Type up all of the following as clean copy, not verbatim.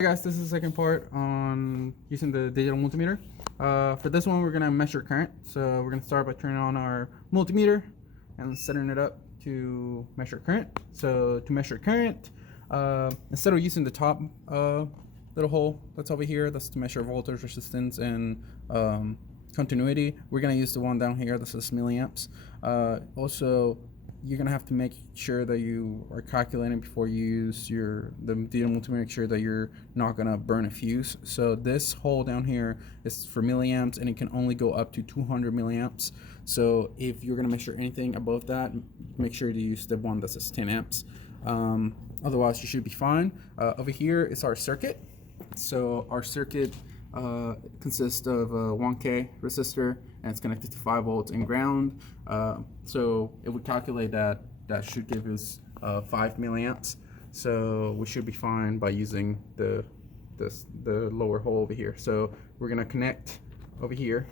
Hey guys, this is the second part on using the digital multimeter. For this one, we're going to measure current. So we're going to start by turning on our multimeter and setting it up to measure current. So to measure current, instead of using the top little hole that's over here, that's to measure voltage, resistance, and continuity, we're going to use the one down here that says milliamps. Also, you're gonna have to make sure that you are calculating before you use the DMM to make sure that you're not gonna burn a fuse. So this hole down here is for milliamps, and it can only go up to 200 milliamps. So if you're gonna measure anything above that, make sure to use the one that says 10 amps. Otherwise, you should be fine. Over here is our circuit. So our circuit consists of a 1K resistor, and it's connected to 5 volts and ground. So it would calculate that should give us 5 milliamps. So we should be fine by using the lower hole over here. So we're gonna connect over here.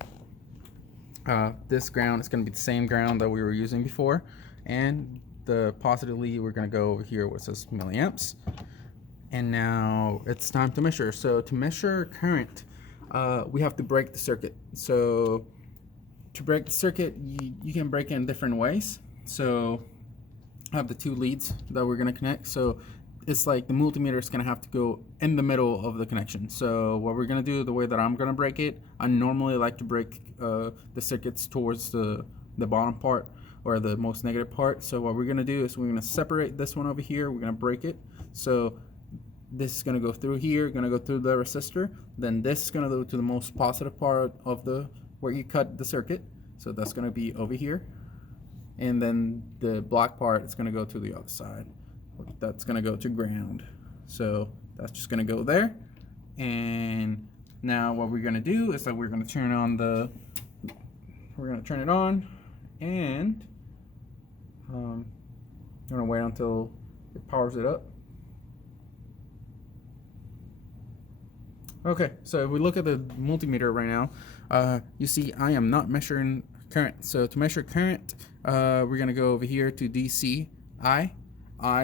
This ground is gonna be the same ground that we were using before, and the positive lead we're gonna go over here where it says milliamps. And now it's time to measure. So to measure current, we have to break the circuit. So to break the circuit, you can break it in different ways. So I have the two leads that we're gonna connect. So it's like the multimeter is gonna have to go in the middle of the connection. So what we're gonna do, the way that I'm gonna break it, I normally like to break the circuits towards the bottom part, or the most negative part. So what we're gonna do is we're gonna separate this one over here. We're gonna break it. So this is going to go through here, going to go through the resistor. Then this is going to go to the most positive part of where you cut the circuit. So that's going to be over here. And then the black part is going to go to the other side. That's going to go to ground. So that's just going to go there. And now what we're going to do is that we're going to turn on we're going to turn it on, and I'm going to wait until it powers it up. Okay, so if we look at the multimeter right now, you see I am not measuring current. So to measure current, we're gonna go over here to DC. I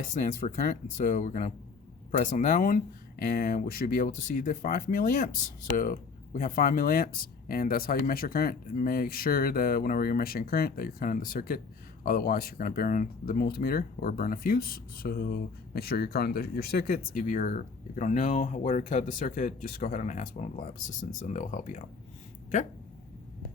stands for current, so we're gonna press on that one, and we should be able to see the 5 milliamps. So we have 5 milliamps, and that's how you measure current. Make sure that whenever you're measuring current, that you're cutting the circuit. Otherwise, you're going to burn the multimeter or burn a fuse. So make sure you're cutting your circuits. If you don't know where to cut the circuit, just go ahead and ask one of the lab assistants, and they'll help you out. Okay.